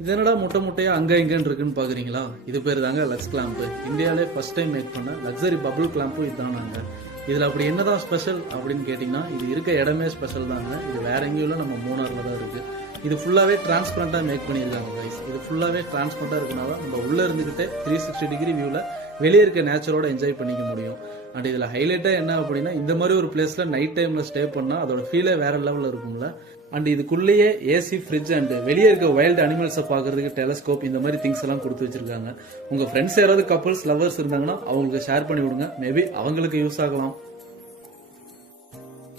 இது என்னடா முட்டையா அங்க இங்கன்னு இருக்குன்னு பாக்குறீங்களா? இது பேர் தாங்க லக்ஸ் கிளாம்ப். இந்தியாவிலே ஃபர்ஸ்ட் டைம் மேக் பண்ண லக்ஸரி பபிள் கிளாம்பும் இதுதான். நாங்க இதுல அப்படி என்னதான் ஸ்பெஷல் அப்படின்னு கேட்டீங்கன்னா, இது இருக்க இடமே ஸ்பெஷல் தாங்க. இது வேற எங்கேயும் இல்ல, நம்ம மூணார்ல தான் இருக்கு. இது ஃபுல்லாவே டிரான்ஸ்பரண்டா மேக் பண்ணியிருக்காங்க கைஸ். இது ஃபுல்லாவே டிரான்ஸ்பரண்டா இருக்கனால நம்ம உள்ள இருந்துகிட்டே 360 டிகிரி வியூல வெளியே இருக்க நேச்சரோட என்ஜாய் பண்ணிக்க முடியும். அண்ட் இதுல ஹைலைட்டா என்ன அப்படின்னா, இந்த மாதிரி ஒரு பிளேஸ்ல நைட் டைம்ல ஸ்டே பண்ணா அதோட ஃபீலே வேற லெவல்ல இருக்கும்ல. அண்ட் இதுக்குள்ளேயே ஏசி, ஃப்ரிட்ஜ் அண்ட் வெளியே இருக்க வைல்டு அனிமல்ஸை பாக்குறதுக்கு டெலஸ்கோப், இந்த மாதிரி திங்ஸ் எல்லாம் கொடுத்து வச்சிருக்காங்க. உங்க ஃப்ரெண்ட்ஸ் யாராவது கப்பல்ஸ் லவர்ஸ் இருந்தாங்கன்னா அவங்களுக்கு ஷேர் பண்ணி விடுங்க. மேபி அவங்களுக்கு யூஸ் ஆகலாம்.